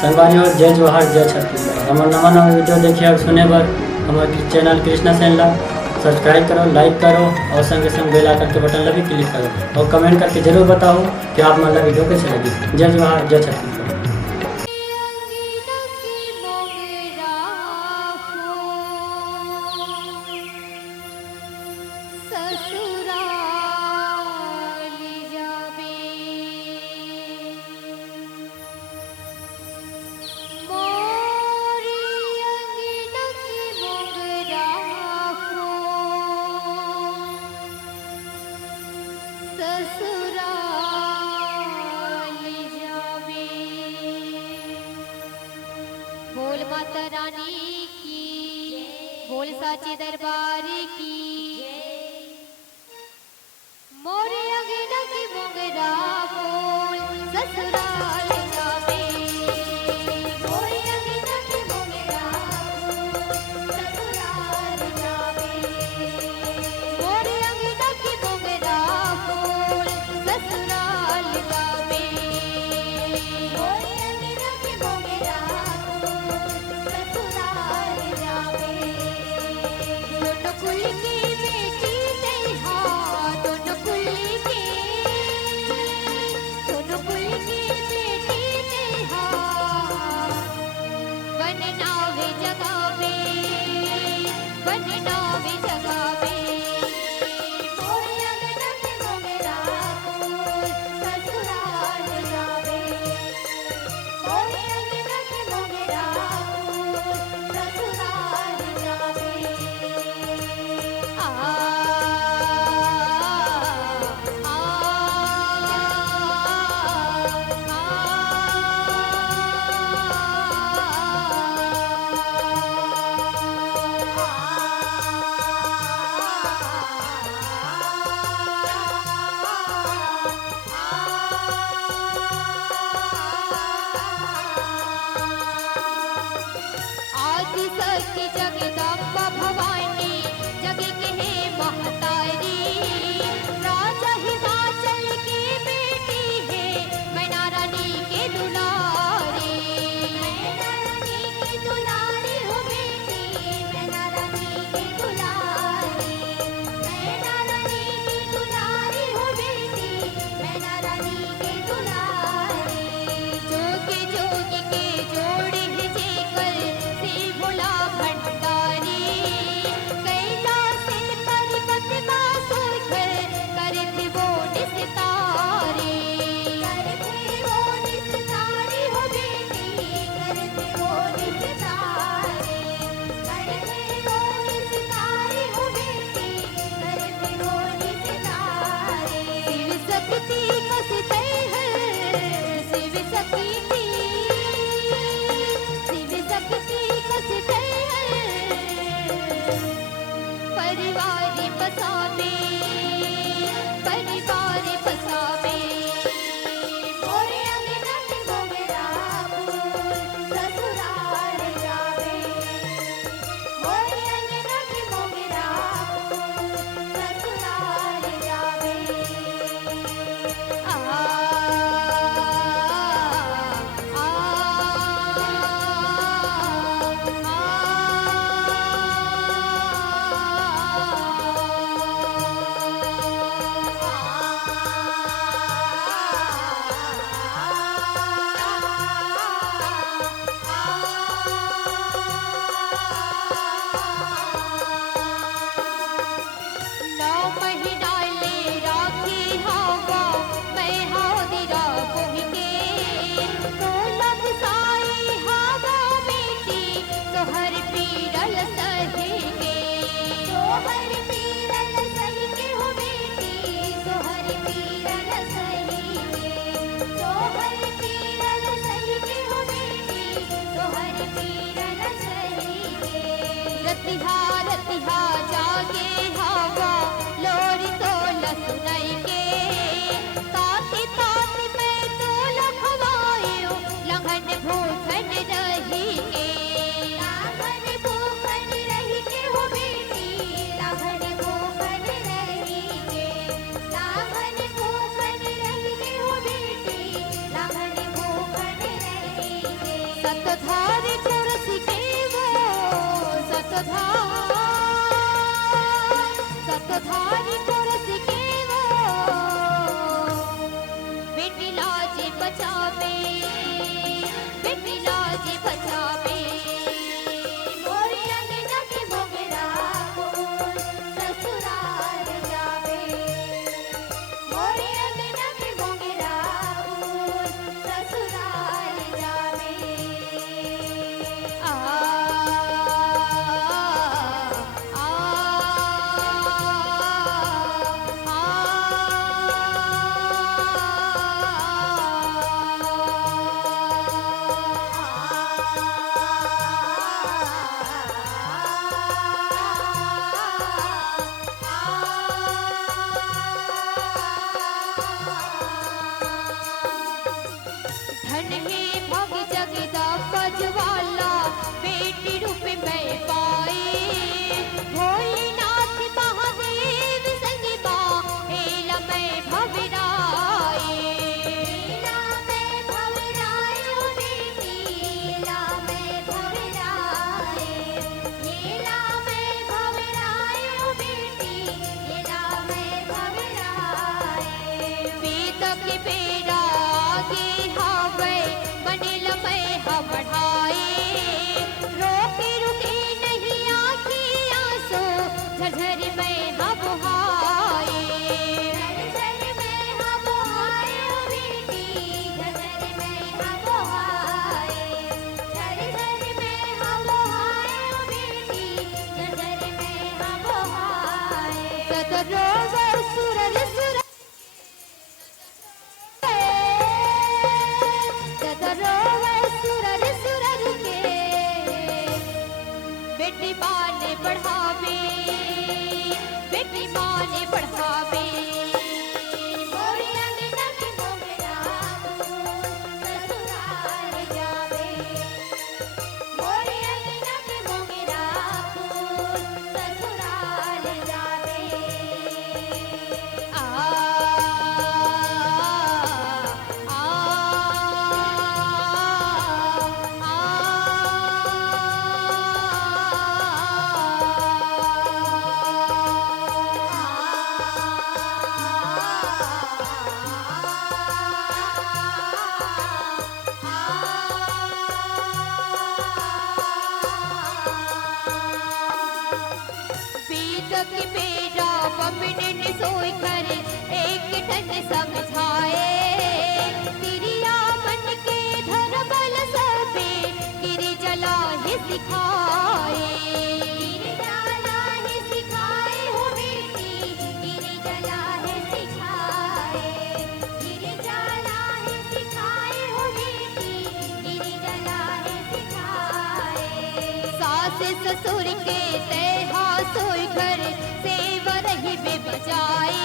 संगवारी हो जय जोहार जय छत्तीसगढ़। हमार नवा नवा वीडियो देखिए और सुने बर हमारे चैनल कृष्णा सेन ला सब्सक्राइब करो, लाइक करो और संगे संग बेल आइकन के बटन ला भी क्लिक करो और कमेंट करके जरूर बताओ कि आप मन ला वीडियो कैसे लगी। जय जोहार जय छत्तीसगढ़। बोल माता रानी की, बोल साचे दरबार की, मोरे अंगना की मोगरा बोल ससुराल जावे। मोरे अंगना की मोगरा बोल ससुराल जावे। मोरे अंगना की मोगरा बोल ससुराल जावे। मोरे अंगना की मोगरा ससुराल जावे। दोनों कुल की बेटी तेहा, दोनों कुल की बेटी तेहा, बननावे जगावे, बननावे जगावे। मोरे अंगना की मोगरा बोल ससुराल जावे। मोरे अंगना की मोगरा बोल ससुराल जावे। आदि शक्ति जगदम्बा भवानी जग के है महतारी। राजा हिमाचल की बेटी है मैना रानी के दुलारी। मैना रानी की दुलारी हो बेटी, मैना रानी की दुलारी। मैना रानी की दुलारी हो बेटी, मैना रानी की दुलारी। जोगी जोगी के जोड़ी है जेकर से भोला भंडारी। कैलाश पर्वत बासुर घर जी बचावे मोरी अंगना के मोगरा फूल ससुराल जावे मोरी अंगना के मोगरा फूल ससुराल जावे आ धन है भग जगदम्बा ज्वाला बेटी रूप में पाए भोलेनाथ महादेव संग हेला में भवराए हेला में भवरायो बेटी हेला में भवराए हेला में भवरायो बेटी हेला में भवराए वेद के बेड़ा आगे हावे बनिल में हम बढ़ाए रोके रुके नहीं आँखी आंसू झरझर में हम हाए झरझर में हम हाए बेटी झरझर में हम हाए झरझर में हम हाए बेटी झरझर में हम हाए सदरो सुरर सुर सुरर सुरर के बेटी माने बढ़ावे बेटी माने बढ़ावे मोरी अंगना के मोगरा फूल ससुराल जावे मोरी अंगना के मोगरा फूल ससुराल जावे बीतक बेड़ा बमन सोई कर एक ठन समझाए तिरिया मन के धर्मल सबे गिरि जला ही सिखाए गिरि जला ही सिखाए हो बेटी गिरि जला ही सिखाए गिरि जला ही सिखाए हो बेटी गिरि जला ही सिखाए सास ससुर के तेहा सोई घर सेवा रही बे बजाए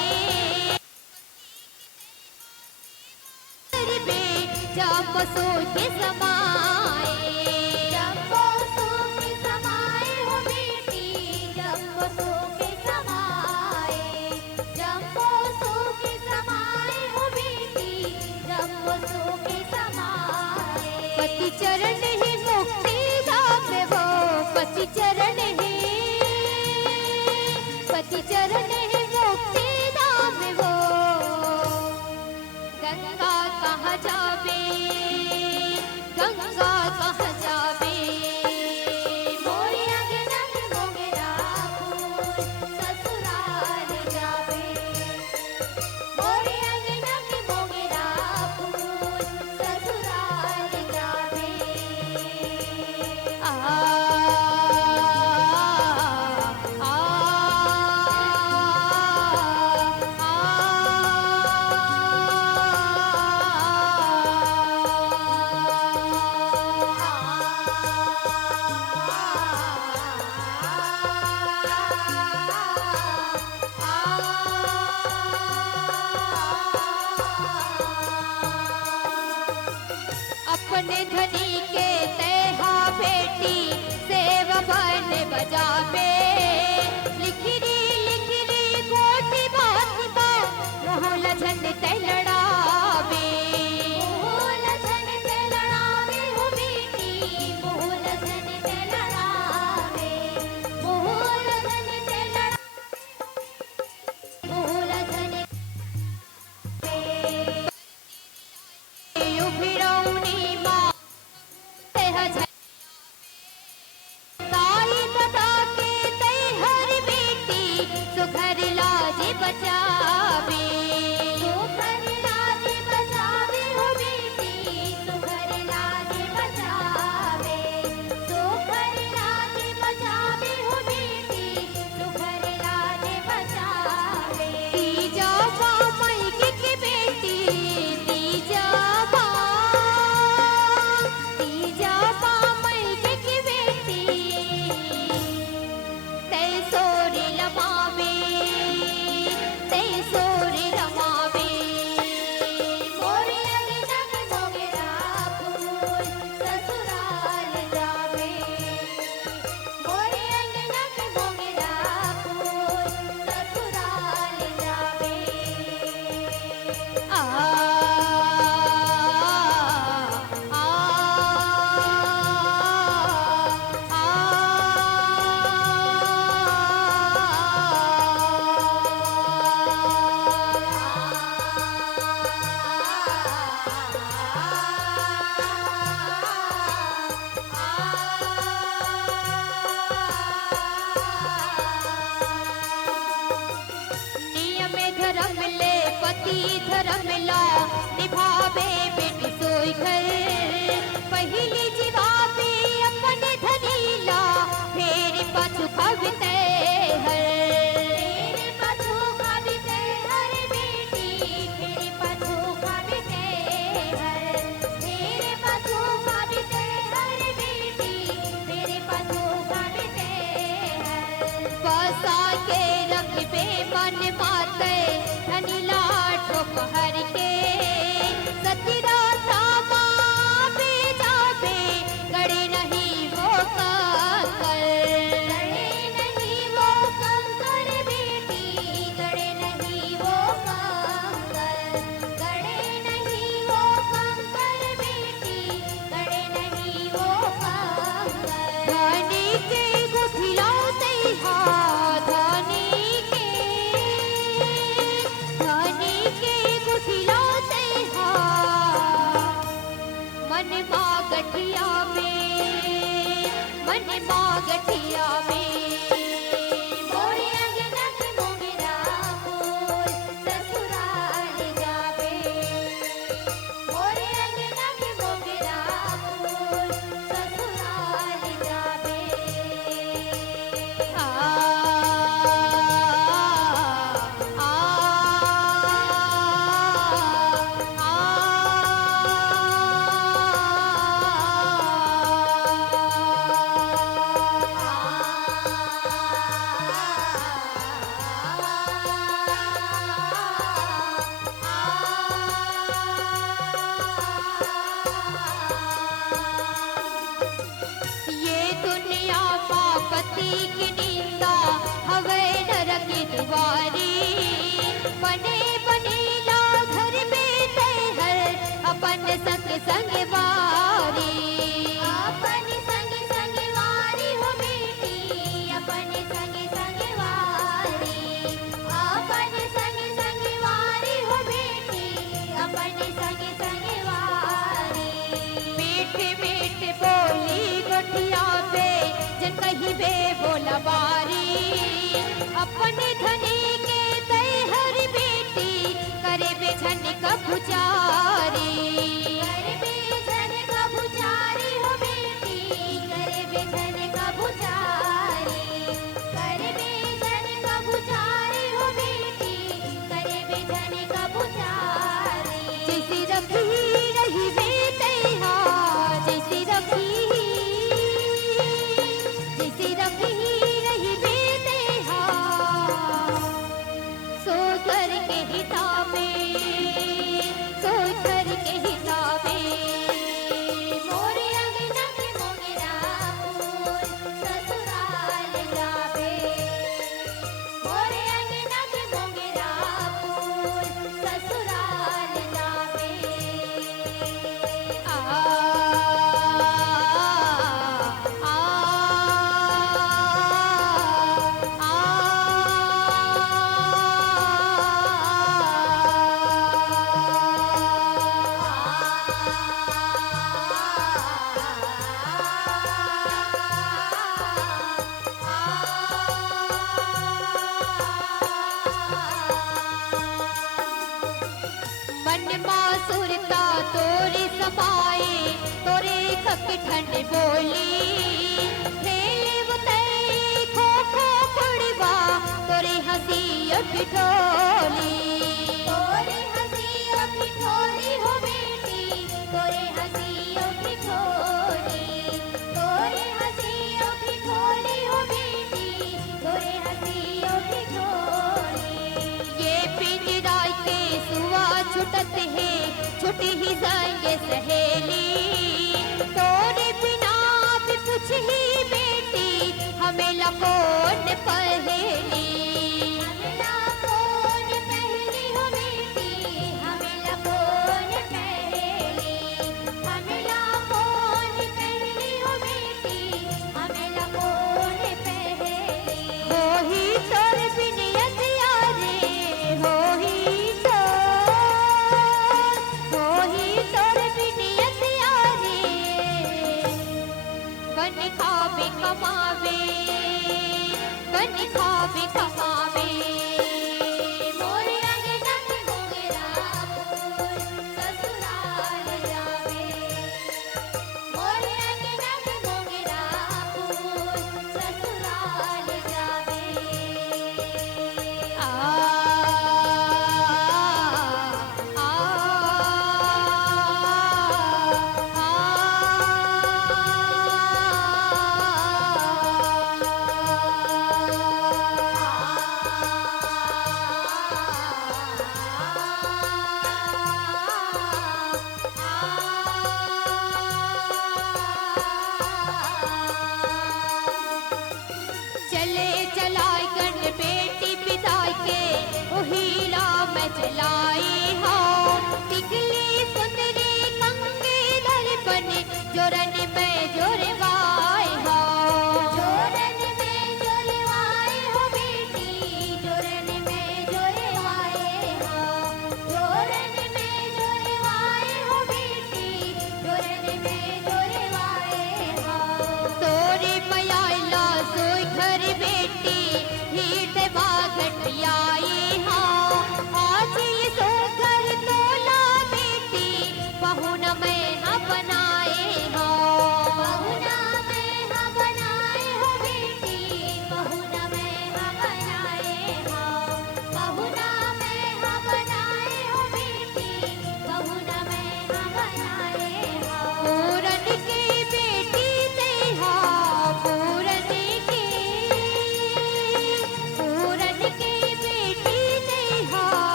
बे जब सो के समाए जब सो के समाए हो बेटी जब सो के समाए जब सो के समाए हो बेटी जब सो के समाए पति चरण ही मुक्ति धाम वो पति चरण ही पति चरण ही मुक्ति धाम वो गंगा कहाँ जावे गंगा कहाँ जावे मोरी अंगना के मोगरा फूल ससुराल जावे मोरी अंगना के मोगरा फूल ससुराल जावे अपने धनी के तेहा बेटी धर्म ला निभावे बेटी सोई घर पहली जीवाबे अपने धनीला फेर पाछू खाविते हर फेर पाछू खाविते हर बेटी फेर पाछू खाविते हर फेर पाछू खाविते हर बेटी फेर पाछू खाविते हर बसा के रखबे मन माते धनीला ठोकर के सतीरा सामा पे जाबे गड़े नहीं वो कंकर गड़े नहीं वो कंकर बेटी गड़े नहीं वो कंकर गड़े नहीं वो कंकर बेटी गड़े नहीं वो कंकर धनी के गुठिलाते हा धनी के गुठिलाते हा मन माँ गठिया में मोरे अंगना के मोगरा मोर ससुराल जाबे मोरे अंगना के मोगरा मोर ससुराल जाबे आ ये दुनिया पति की निंदा हवे नरक की दुआरी बने बनेला घर में हर अपन संग संग वारी अपन संग संग वारी हो बेटी अपन संग संग वारी अपन संग संग वारी हो बेटी अपन संग संग वारी मीठे मीठे बोली गठिया पे जन कही बे बोला बारी अपने धनी के तय हर बेटी करे बेझन का पुजारी करे बेझन का पुजारी हो बेटी करे बेझन का पुजारी करे बेझन का पुजारी हो बेटी करे बेझन का पुजारी जैसी रखी रही बेटे जैसी रखी रही बेटे सो घर के हिसाबे सो घर के हिसाबे मोरे अंगना के मोगरा मोर ससुराल जाबे मोरे अंगना के मोगरा मोर ससुराल जाबे मन मासुरता तोरे समाए तोरे खक ठंड बोली खेले बतई खो खो पड़वा तोरे हंसी ठिठोली तोरे हंसी ठिठोली हो बेटी तोरे हंसी ठिठोली तोरे हंसी ठिठोली हो बेटी तोरे हंसी ठिठोली ये पिंजरा के सुआ छुटत है छुट ही जाएंगे सहेली तोरे बिना भी कुछ ही बेटी हमें लकोन पहेली हमें लकोन पहेली हो बेटी हमें लकोन पहेली हमें लकोन पहेली हो बेटी हमें लकोन पहेली हो ही तोरे बिनियत यारे हो ही तोरे बिनियत यारे बन खावे कमावे बन खावे कमावे